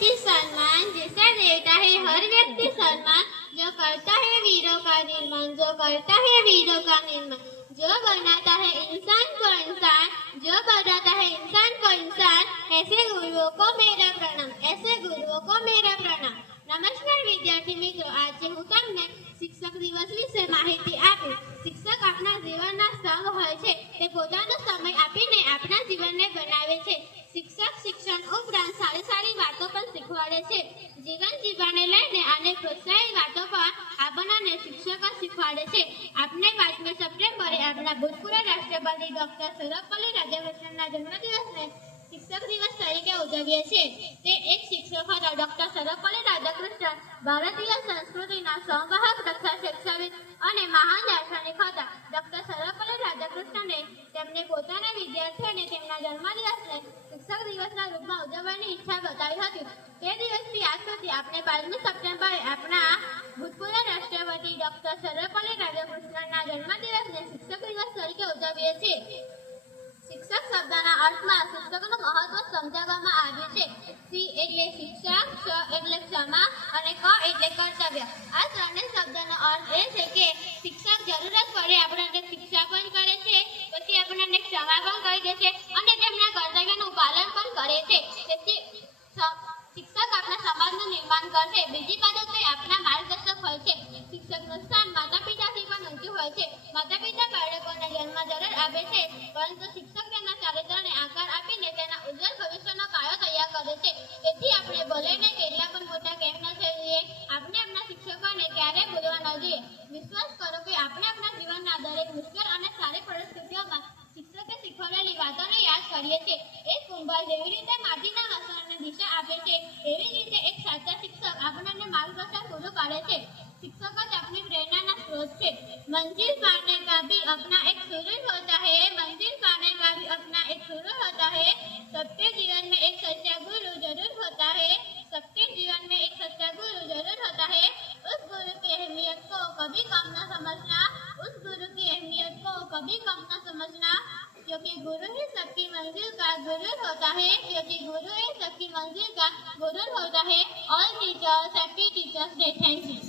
व्यक्ति सम्मान, जिसका देता है हर व्यक्ति सम्मान, जो करता है वीरों का निर्माण, जो करता है वीरों का निर्माण, जो बनाता है इंसान को इंसान, जो बनाता है इंसान को इंसान, ऐसे गुरुओं को मेरा प्रणाम, ऐसे गुरुओं को मेरा प्रणाम। नमस्कार विद्यार्थी मित्रों, आज હું તમને શિક્ષક દિવસ વિશે માહિતી આપું। શિક્ષક આપણા જીવનના સંગ હોય છે, તે પોતાનો સમય આપીને આપણા જીવનને બનાવે છે। શિક્ષક શિક્ષણ ઉપરાંત સારી સારી વાતો પણ શીખવાડે છે। જીવન જીવવાને લઈને અનેક પ્રોત્સાહી વાતો પણ આપણને શિક્ષકો શીખવાડે છે। આપણે 5મી સપ્ટેમ્બરે આપણા ભૂતપૂર્વ રાષ્ટ્રપતિ ડોક્ટર સર્વપલ્લી રાધાકૃષ્ણનના જન્મદિવસને શિક્ષક દિવસ તરીકે ઉજવીએ છીએ। તે એક શિક્ષક હતા ડોક્ટર સર્વપલ્લી રાધાકૃષ્ણન ભારતીય સંસ્કૃતિના સંવાહક તથા શૈક્ષણિક અને મહાન દાર્શનિક હતા। ડોક્ટર સર્વપલ્લી રાધાકૃષ્ણને તેમને પોતાના વિદ્યાર્થીઓને તેમના જન્મદિવસને શિક્ષક દિવસના રૂપમાં ઉજવવાની ઈચ્છા બતાવી હતી। તે દિવસથી આજ સુધી આપણે 5મી સપ્ટેમ્બરે આપણા ભૂતપૂર્વ રાષ્ટ્રપતિ ડોક્ટર સર્વપલ્લી રાધાકૃષ્ણનના જન્મદિવસને શિક્ષક દિવસ તરીકે ઉજવીએ છીએ। શિક્ષક શબ્દના અર્થમાં શિક્ષકનું મહત્વ સમજાવવામાં આવ્યું છે। સી એટલે શિક્ષક, ક્ષ એટલે ક્ષમા અને ક એટલે કર્તવ્ય। આ ત્રણેય શબ્દનો અર્થ એ છે કે શિક્ષક જરૂરત પડે આપણને શિક્ષા પણ કરે છે, પછી આપણને ક્ષમા પણ કરી દે છે અને તેમના કર્તવ્યનું પાલન પણ કરે છે। તેથી શિક્ષક આપણા સમાજનું નિર્માણ કરશે। બીજી બાજુ તે આપણા માર્ગદર્શક હોય છે। શિક્ષકનું સ્થાન માતા પિતાથી પણ ઊંચું હોય છે। માતા પિતા બાળકોને જન્મ જરૂર આપે છે, પરંતુ શિક્ષક તેના ચારિત્રને આકાર આપીને તેના ઉજ્જવળ ભવિષ્યનો પાયો તૈયાર કરે છે। તેથી આપણે ભલેને કેટલા પણ મોટા કેમ ન થઈએ, આપણે આપણા શિક્ષકોને ક્યારેય ભૂલવા ન જોઈએ। વિશ્વાસ કરો કે આપણે આપણા જીવનના દરેક મુશ્કેલ અને સારી પરિસ્થિતિઓમાં શિક્ષકે શીખવાડેલી વાતોને યાદ કરીએ છીએ। એક કુંભાર જેવી રીતે માટીના વાસણોને દિશા આપે છે, એવી જ રીતે એક સાચા શિક્ષક આપણને માર્ગદર્શન પૂરું પાડે છે। शिक्षक જ આપણી પ્રેરણાના સ્ત્રોત છે। મંજિલ પાने का भी अपना एक सुरूर होता है, मंजिल पाने का भी अपना एक सुरूर होता है। सबके जीवन में एक सच्चा गुरु जरूर होता है, सबके जीवन में एक सच्चा गुरु जरूर होता है। उस गुरु की अहमियत को कभी कम न समझना, उस गुरु की अहमियत को कभी कम न समझना, क्योंकि गुरु ही सबकी मंजिल का गुरूर होता है, क्योंकि गुरु ही सबकी मंजिल का गुरूर होता है। All teachers happy teachers day. Thank you.